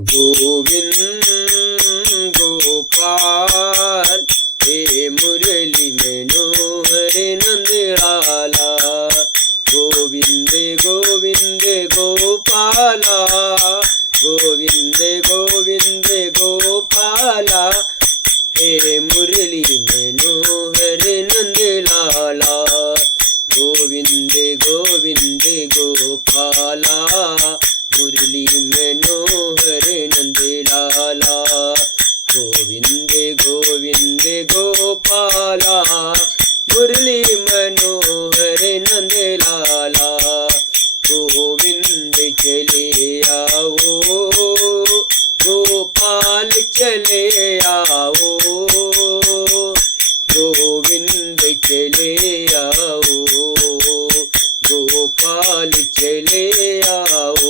गोविंद गोपाल हे मुरली मनोहर नंदलाला। गोविंद गोविंद गोपाला, गोविंद गोविंद गोपाला हे मुरली मनोहर नंदलाला। गोविंद गोविंद गोपाला मुरली मनोहर नंदलाला। गोविंद गोविंद गोपाला मुरली मनोहर नंदलाला। गोविंद चले आओ गोपाल चले आओ, गोविंद चले आओ गोपाल चले आओ।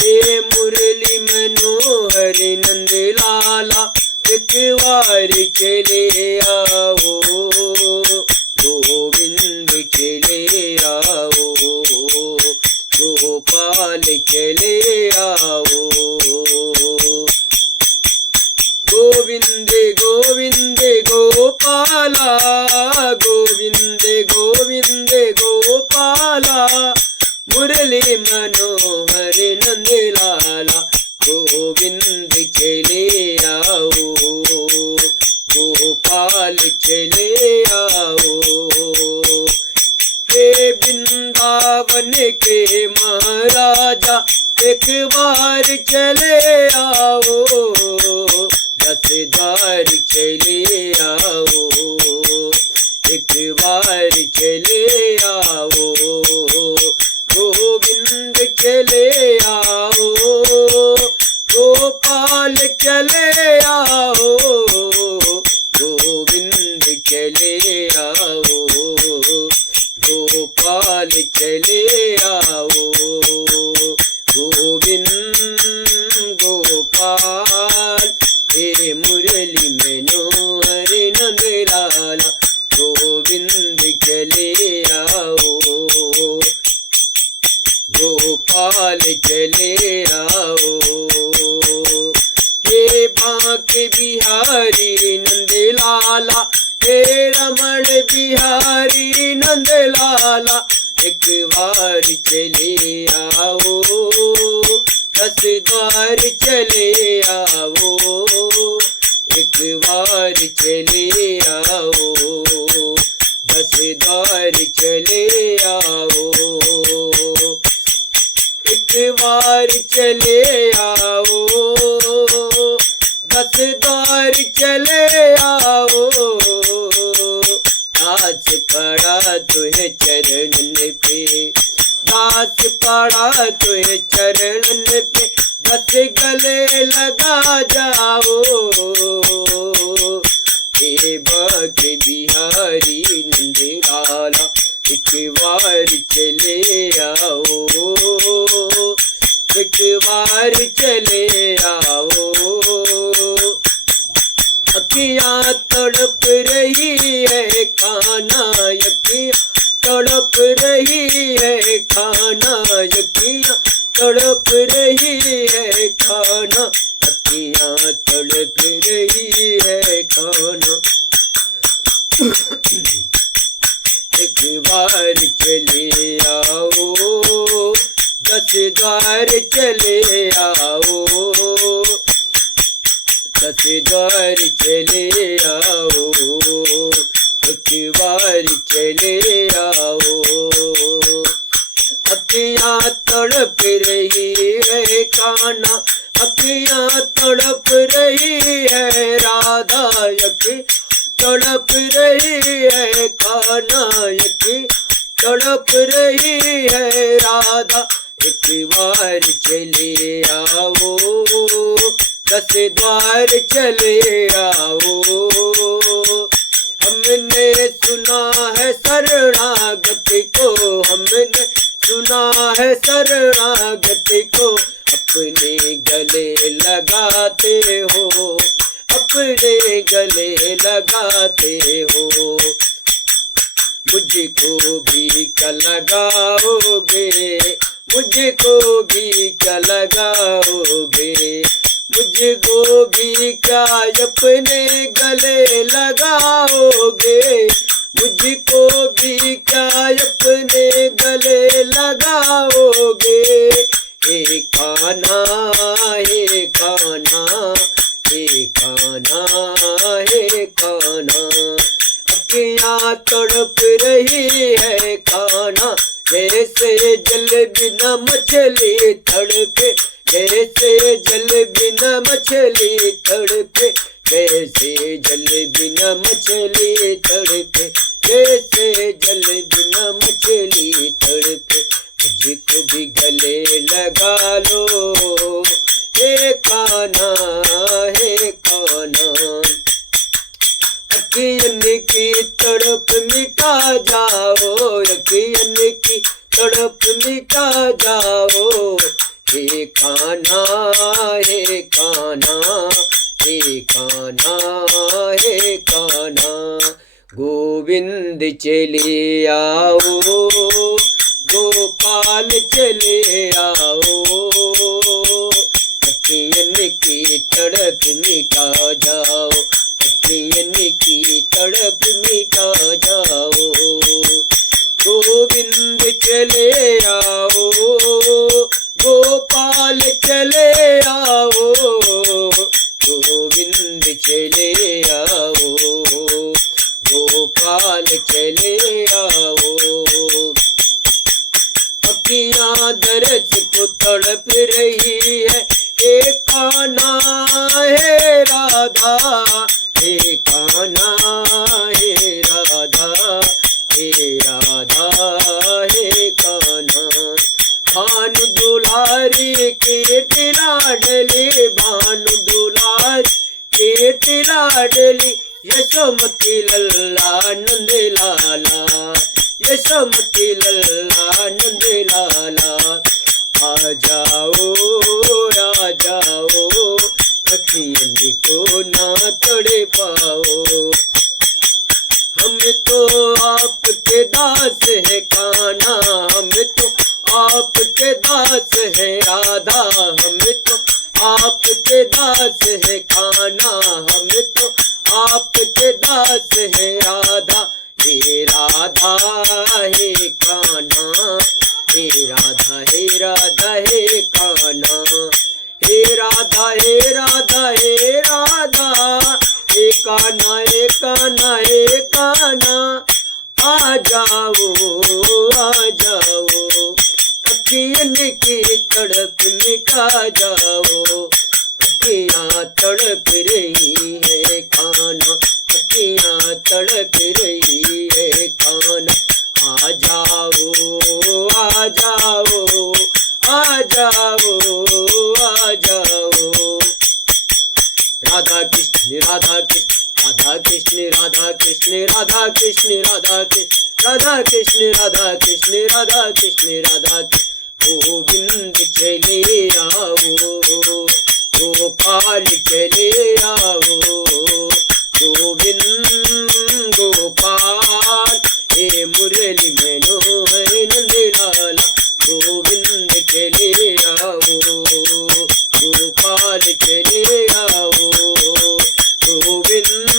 हे मुरली मनोहर नंदलाला एक बार चले आओ, गोविंद चले आओ गोपाल चले आओ। गोविंद गोविंद गोपाला, गोविंद गोविंद गोपाला मुरली मनोहर नंदलाला। गोविंद चले आओ गोपाल चले आओ। हे वृंदावन के महाराजा एक बार चले आओ, 10 द्वार चले आओ, एक बार चले आओ। गोविंद चले आओ गोपाल चले आओ, गोविंद चले आओ गोपाल चले आओ। गोविंद गोपाल हे मुरली मनोहर नंदलाला। गोविंद चले आओ गोपाल चले आओ। हे बांके बिहारी नंदलाला, हे रमण बिहारी नंदलाला एक बार चले आओ, 10 द्वार चले आओ, एक बार चले आओ, 10 द्वार चले आओ। एक बार चले आओ, 10 द्वार चले आओ। दास पड़ा तुहे चरणन पे, दास पड़ा तुहे चरणन पे, बस गले लगा जाओ। हे बांके बिहारी नंदलाला एक बार चले आओ, एक बार चले आओ। अखियाँ तड़प रही है कान्हा, अखियाँ तड़प रही है कान्हा, अखियाँ तड़प रही है कान्हा, अखियाँ तड़प रही है कान्हा। एक बार चले आओ, 10 द्वार चले आओ, 10 द्वार चले आओ, एक बार चले आओ। अखियाँ तड़प रही है कान्हा, अखियाँ तड़प रही है राधा, अखियाँ तड़प रही है कान्हा, अखियाँ तड़प रही है राधा। एक बार चले आओ, 10 द्वार चले आओ। हमने सुना है शरणागति को, हमने सुना है शरणागति को, अपने गले लगाते हो, अपने गले लगाते हो। मुझको भी लगाओगे, मुझको भी क्या लगाओगे, मुझको भी क्या अपने गले लगाओगे, मुझको भी क्या अपने गले लगाओगे। हे कान्हा, हे कान्हा, हे कान्हा, हे कान्हा, अखियाँ तड़प रही है कान्हा, जैसे जल बिना मछली तड़पे, जैसे जल बिना मछली तड़पे, जैसे जल बिना मछली तड़पे, जैसे जल बिना मछली तड़पे। मुझको भी गले लगा लो हे कान्हा, हे कान्हा, अखियन की तड़प मिटा जाओ, अखियन की तड़प मिटा जाओ। हे कान्हा, हे कान्हा, हे कान्हा, हे कान्हा, गोविंद चले आओ, गोपाल चले आओ, अखियन की तड़प मिटा जाओ, अखियन की तड़प मिटा जाओ। गोविंद चले आओ, गोपाल चले आओ, गोविंद चले आओ, गोपाल चले आओ। अखियाँ दरस को तड़प रही है, हे कान्हा, हे राधा, हे कान्हा, हे राधा, हे राधा, हे कान्हा। भानु दुलारी कीर्ति लाडली, भानु दुलारी कीर्ति लाडली, यशोमती लल्ला नंद लाला, यशोमती लल्ला नंद लाला। आ जाओ, आ जाओ, अखियन को ना तड़े पाओ, हम तो आपके दास है कान्हा, हम तो आपके दास है राधा, हम तो आपके दास है कान्हा, हम तो आपके दास है राधा। हे राधा, हे कान्हा, हे राधा, हे राधा, हे कान्हा, हे राधा, हे राधा, हे राधा, हे कान्हा, हे कान्हा, हे कान्हा। आ जाओ, आ जाओ, अखियन की तड़प मिटा जाओ, अखियाँ तड़प रही है कान्हा, अखियाँ तड़प रही है कान्हा। आ जाओ, आ जाओ, आ जाओ, आ जाओ। राधा कृष्ण, राधा कृष्ण, राधा कृष्ण, राधा कृष्ण, राधा कृष्ण, राधा कृष्ण, राधा कृष्ण, राधा कृष्ण, राधा कृष्ण, राधा कृष्ण। गोविंद चले आओ, गोपाल चले आओ, गोविंद गोपाल, हे मुरली मनोहर नंद लाला। गोविंद चले आओ, गोपाल चले आओ, गोविंद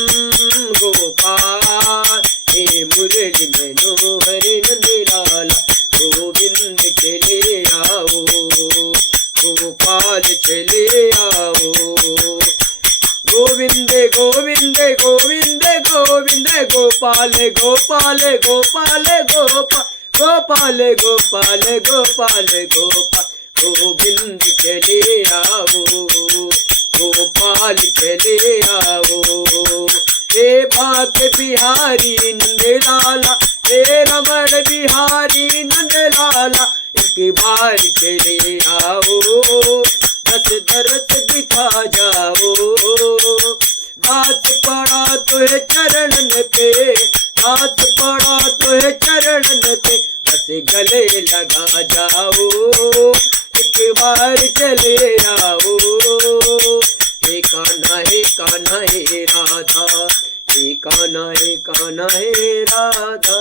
गोपाल, हे मुरली मनोहर नंद लाला। गोविंद चले आओ, गोपाल चले आओ। गोविंद गोविंद गोविंद गोविंद गोपाल गोपाल गोपाल गोपाल गोपाल गोपाल गोपाल गोपाल। गोविंद चले आओ, गोपाल चले आओ। हे भाग्य बिहारी नंद लाला, हे रमण बिहारी नंद लाला। एक बार चले आओ, दस दरस दिखा जाओ। दास पड़ा तुहे चरणन पे, दास पड़ा तुहे चरणन पे। दस गले लगा जाओ, एक बार चले आओ। हे कान्हा, हे कान्हा, हे राधा, हे कान्हा, हे कान्हा, हे राधा,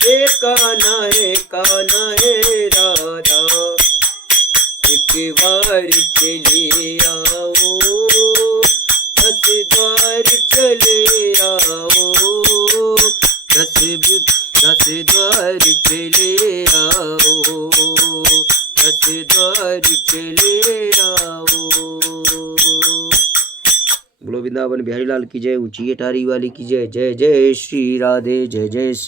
हे कान्हा हे राधा, एक बार चले आओ, 10 द्वार चले आओ, 10 द्वार चले आओ, 10 द्वार चले आओ। बोलो वृंदावन बिहारी लाल की जय, ऊंची अटारी वाली की जय। जय जय श्री राधे, जय जय